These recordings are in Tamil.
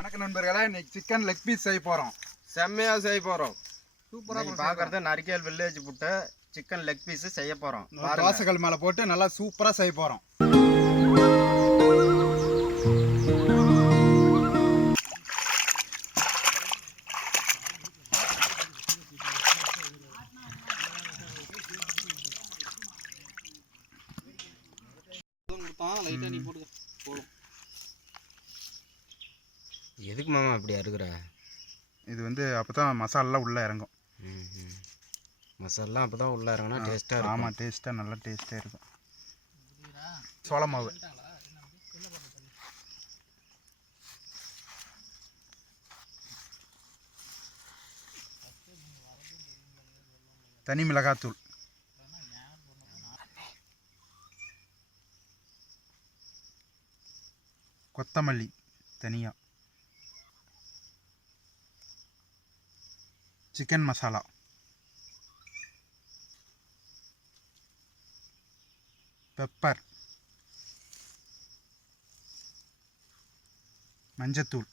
வணக்கம் நண்பர்களே, இன்னைக்கு சிக்கன் லெக் பீஸ் செய்ய போறோம். செம்மையா செய்ய போறோம். சூப்பரா பாக்குறது நரிக்கேல் வில்லேஜ் புட்ட சிக்கன் லெக் பீஸ் செய்ய போறோம். தோசைகள் மேல போட்டு நல்லா சூப்பரா செய்ய போறோம். லைட்டா நீ போடு. எதுக்கு மாமா அப்படி அறுக்குற? இது வந்து அப்பதான் மசாலா உள்ள இறங்கும். மசாலா அப்பதான் உள்ள இறங்கினா டேஸ்டா இருக்கும். ஆமா, டேஸ்டா நல்லா டேஸ்டா இருக்கும். சோள மாவு, தனி மிளகாத்தூள், கொத்தமல்லி தனியா, சிக்கன் மசாலா, பெப்பர், மஞ்சத்தூள்,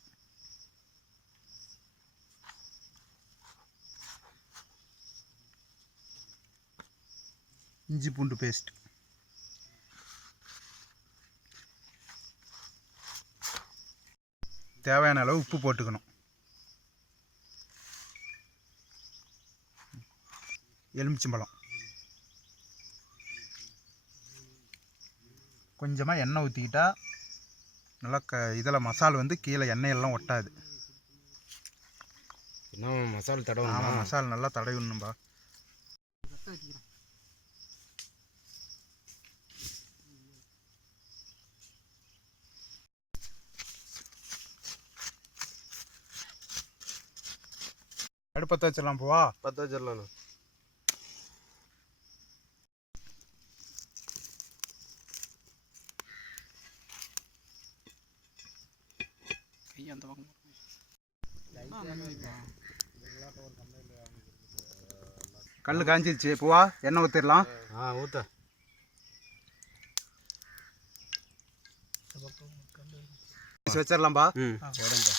இஞ்சி பூண்டு பேஸ்ட், தேவையான அளவு உப்பு போட்டுக்கணும். எலுமிச்சம்பழம், கொஞ்சமாக எண்ணெய் ஊற்றிக்கிட்டா நல்லா இதில் மசால் வந்து கீழே எண்ணெயெல்லாம் ஒட்டாது. என்ன மசால் தடவை? ஆமாம், மசால் நல்லா தடவிடணும்பா. அடுப்பத்தை வச்சிடலாம். போவா பற்ற வச்சிடலாம். கல் காஞ்சிருச்சு. பூவா எண்ணெய் ஊற்றிடலாம். ஊற்ற வச்சிடலாம்பா. உடம்பா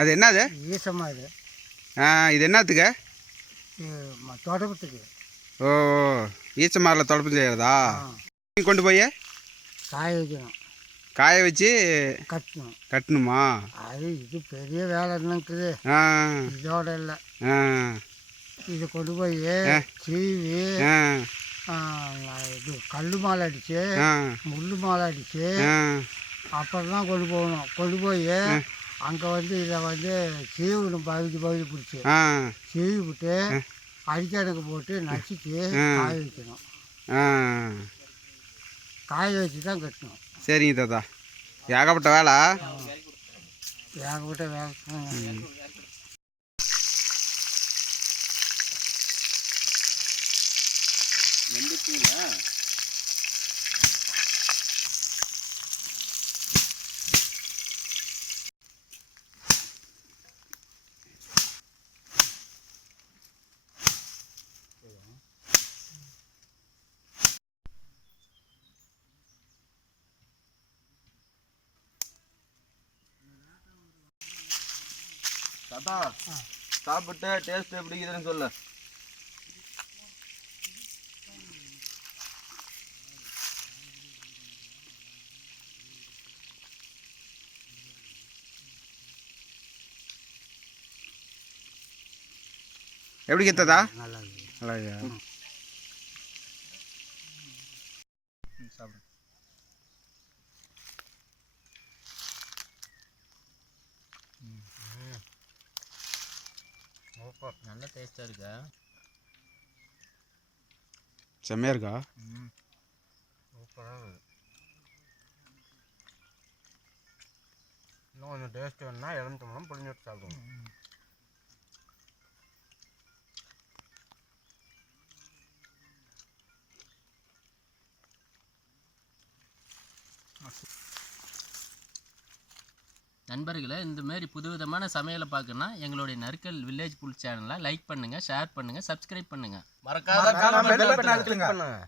அது என்னது? ஈசமா இது. இது என்னத்துக்கு? தொடப்பத்துக்கு. ஓ, ஈச்சமாரில் தொடப்பு செய்கிறதா? கொண்டு போய் காய வைக்கணும். காய வச்சு கட்டணுமா? அது இது பெரிய வேலை இருக்குது. இதோட இல்லை. இது கொண்டு போய் சீவி இது கல் மாலை அடித்து முள் மாலை அடித்து அப்புறம் தான் கொண்டு போகணும். கொண்டு போய் அங்கே வந்து இதை வந்து சீவணும். பகுதி பிடிச்சி சீவி விட்டு அடிக்கணக்கு போட்டு நசுக்கி காய வைக்கணும். காய வச்சு தான் கட்டணும். சரிங்க தாத்தா, ஏகப்பட்ட வேலை. ஏகப்பட்ட வேலை. தாத்தா சாப்பிட்டு டேஸ்ட் எப்படி இருக்குதுன்னு சொல்லு. எப்படி கேத்ததா? நல்லா இருக்குது. நல்லா சாப்பிடு. சூப்பர், நல்ல டேஸ்ட்டாக இருக்கா? செம்மையாக இருக்கா? சூப்பராக இருக்குது. இன்னும் கொஞ்சம் டேஸ்ட் வேணும்னா எலுமிச்சம்பழம் புளிஞ்சு விட்டு சாப்பிடுவோம். நண்பர்களே, இந்த மாதிரி புதுவிதமான சமையலை பார்க்கணுன்னா எங்களுடைய நற்கல் வில்லேஜ் ஃபுட் சேனலை லைக் பண்ணுங்கள், ஷேர் பண்ணுங்கள், சப்ஸ்கிரைப் பண்ணுங்கள். மறக்காம பெல் பட்டனை கிளிக் பண்ணுங்க.